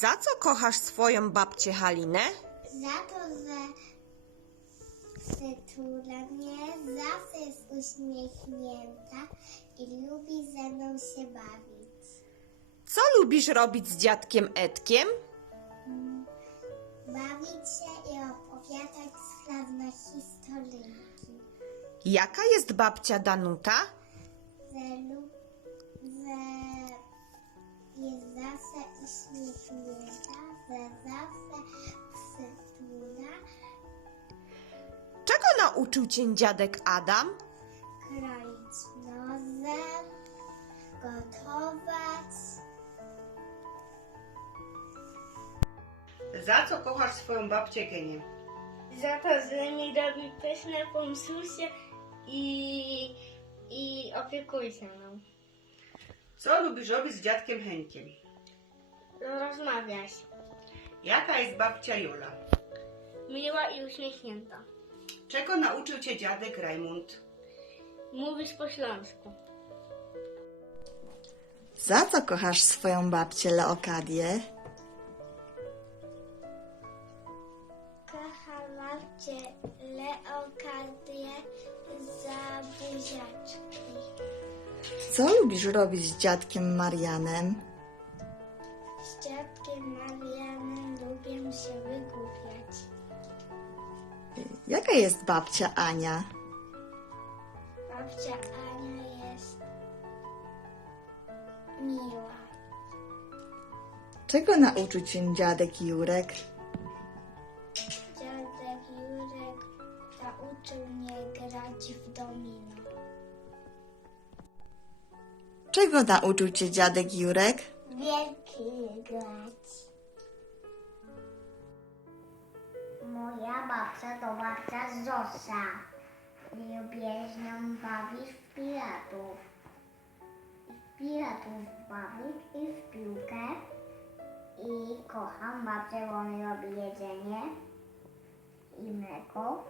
Za co kochasz swoją babcię Halinę? Za to, że przytula mnie, zawsze jest uśmiechnięta i lubi ze mną się bawić. Co lubisz robić z dziadkiem Edkiem? Bawić się i opowiadać sławne historyjki. Jaka jest babcia Danuta? Uśmiechnięta, że zawsze przytula, Czego nauczył cię dziadek Adam? kroić nozem, gotować. Za co kochasz swoją babcię Genię? Za to, że mi robi pyszne pomsusie i, i opiekuje się mną. Co lubisz robić z dziadkiem Henkiem? Rozmawiać. Jaka jest babcia Jola? Miła i uśmiechnięta. Czego nauczył cię dziadek Rajmund? Mówisz po śląsku. Za co kochasz swoją babcię Leokadię? Kocham babcię Leokadię za buziaczki. Co lubisz robić z dziadkiem Marianem? Jest babcia Ania? Babcia Ania jest miła. Czego nauczył cię dziadek Jurek? Dziadek Jurek nauczył mnie grać w domino. Czego nauczył cię dziadek Jurek? Wielki grać. Moja babcia to babcia Zosia. Nią bawić w piratów. I w piratów bawić i w piłkę. I kocham babcię, bo on robi jedzenie i mleko.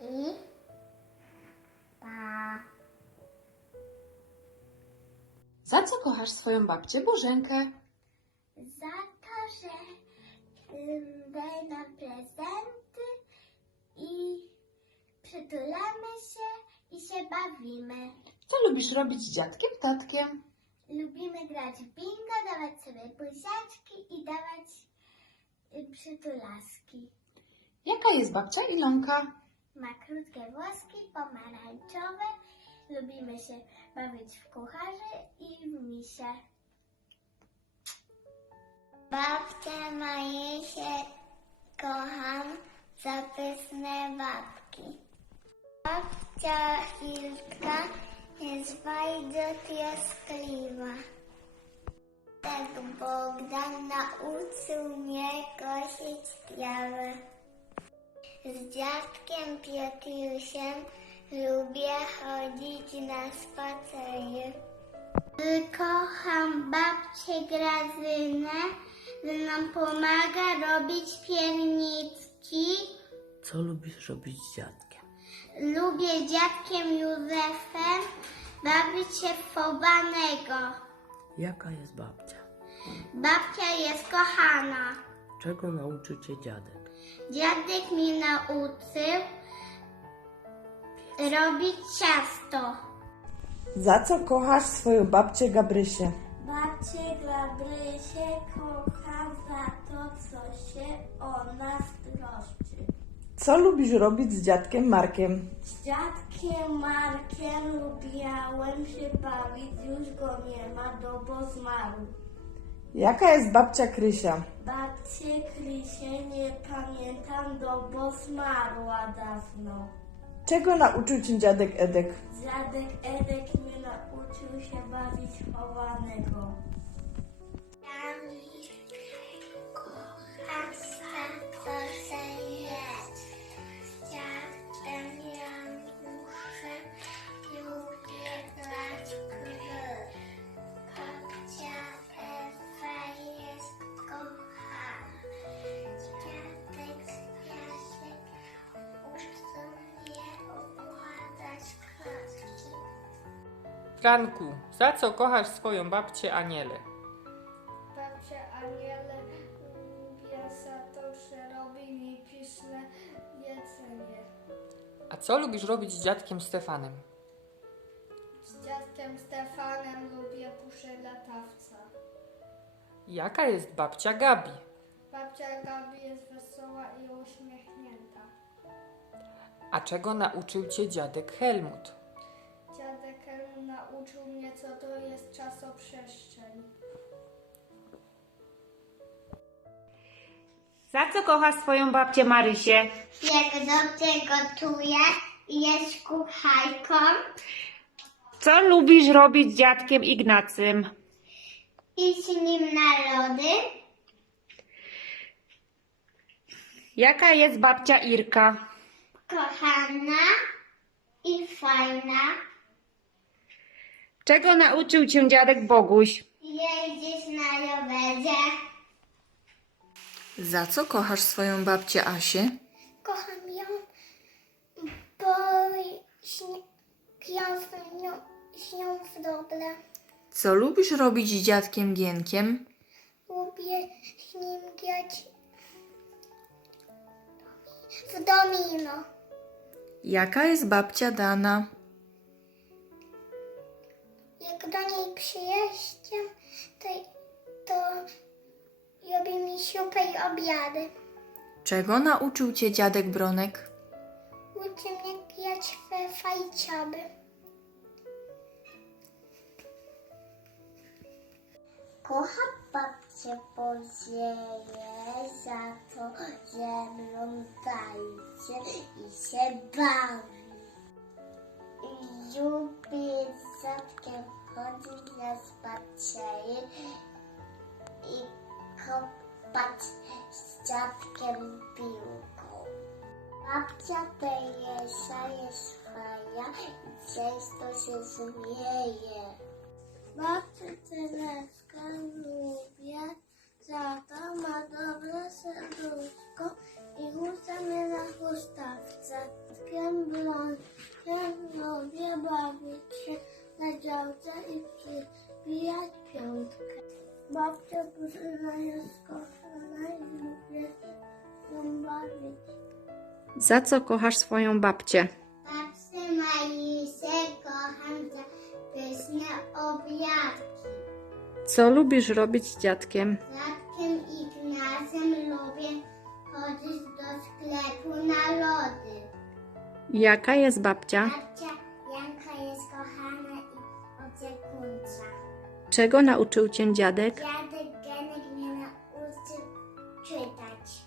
I pa. Za co kochasz swoją babcię Bożenkę? Nam prezenty i przytulamy się i się bawimy. Co lubisz robić z dziadkiem, tatkiem? Lubimy grać w bingo, dawać sobie buziaczki i dawać y, przytulaski. Jaka jest babcia Ilonka? Ma krótkie włoski, pomarańczowe. Lubimy się bawić w kucharzy i w misie. Babcia Majusie kocham za pyszne babki. Babcia Hilka jest bardzo troskliwa. Tak Bogdan nauczył mnie kosić trawę. Z dziadkiem Piotrusiem lubię chodzić na spacery. Kocham babcię Grazynę, że nam pomaga robić pierniczki. Co lubisz robić z dziadkiem? Lubię z dziadkiem Józefem bawić się w chowanego. Jaka jest babcia? Babcia jest kochana. Czego nauczył cię dziadek? Dziadek mnie nauczył robić ciasto. Za co kochasz swoją babcię Gabrysię? Babcię Gabrysię kocham za to, co się o nas troszczy. Co lubisz robić z dziadkiem Markiem? Z dziadkiem Markiem lubiałem się bawić, już go nie ma, do bo zmarł. Jaka jest babcia Krysia? Babcię Krysię nie pamiętam, do bo zmarła dawno. Czego nauczył cię dziadek Edek? Dziadek Edek mnie nauczył się bawić chowanego. Ganku, za co kochasz swoją babcię Anielę? Babcia Aniele lubię za to, że robi mi pyszne jedzenie. A co lubisz robić z dziadkiem Stefanem? Z dziadkiem Stefanem lubię puszę latawca. Jaka jest babcia Gabi? Babcia Gabi jest wesoła i uśmiechnięta. A czego nauczył cię dziadek Helmut? Za co kochasz swoją babcię Marysię? Jak dobrze gotuje i jest kucharką, Co lubisz robić z dziadkiem Ignacym? i z nim na lody, Jaka jest babcia Irka? kochana i fajna. Czego nauczył cię dziadek Boguś? Jeździć na rowerze. Za co kochasz swoją babcię Asię? Kocham ją, bo ją z nią, z nią w dobre. Co lubisz robić z dziadkiem Gienkiem? Lubię z nim grać w domino. Jaka jest babcia Dana? Jak do niej przyjeżdżam, to, to robi mi super obiady. Czego nauczył cię dziadek Bronek? Uczy mnie grać we fajciaby. Kocham babcię Pozieję za to, że mną i się bawi. Często się zmieje. Babcię Tereska lubię, za to ma dobre serduszko i chustę mnie na chustawce. Z Kębronkiem lubię bawić się na działce i przybijać piątkę. Babcia Kuzyna jest kochana i lubię się bawić. Za co kochasz swoją babcię? Co lubisz robić z dziadkiem? Z Radkiem Ignacem lubię chodzić do sklepu na lody. Jaka jest babcia? Babcia Janka jest kochana i opiekuńcza. Czego nauczył cię dziadek? Dziadek Genek mnie nauczył czytać.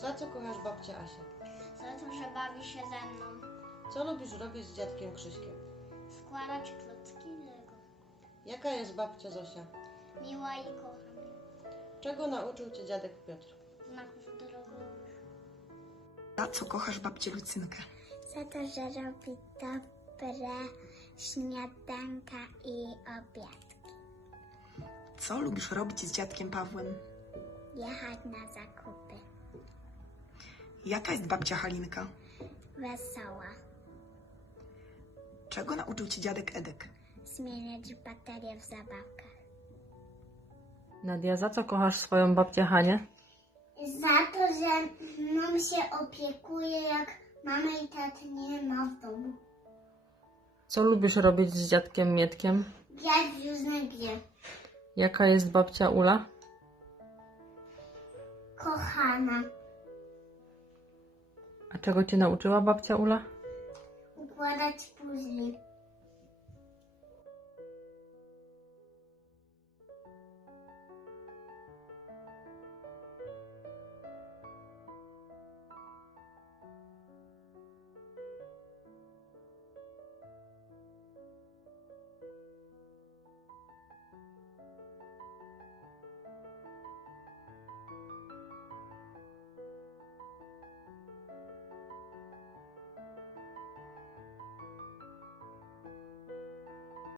Za co kochasz babcię Asię? Za to, że bawi się ze mną. Co lubisz robić z dziadkiem Krzyśkiem? Składać klocki. Jaka jest babcia Zosia? Miła i kocham ją. Czego nauczył cię dziadek Piotr? Znaków drogowych. Za co kochasz babcię Lucynkę? Za to, że robi dobre śniadanka i obiadki. Co lubisz robić z dziadkiem Pawłem? Jechać na zakupy. Jaka jest babcia Halinka? Wesoła. Czego nauczył cię dziadek Edek? Zmieniać baterie w zabawkach. Nadia, za co kochasz swoją babcię Hanię? Za to, że mną się opiekuje, jak mamy i taty nie ma w domu. Co lubisz robić z dziadkiem Mietkiem? W różne gry. Jaka jest babcia Ula? Kochana. A czego cię nauczyła babcia Ula? Układać puzli.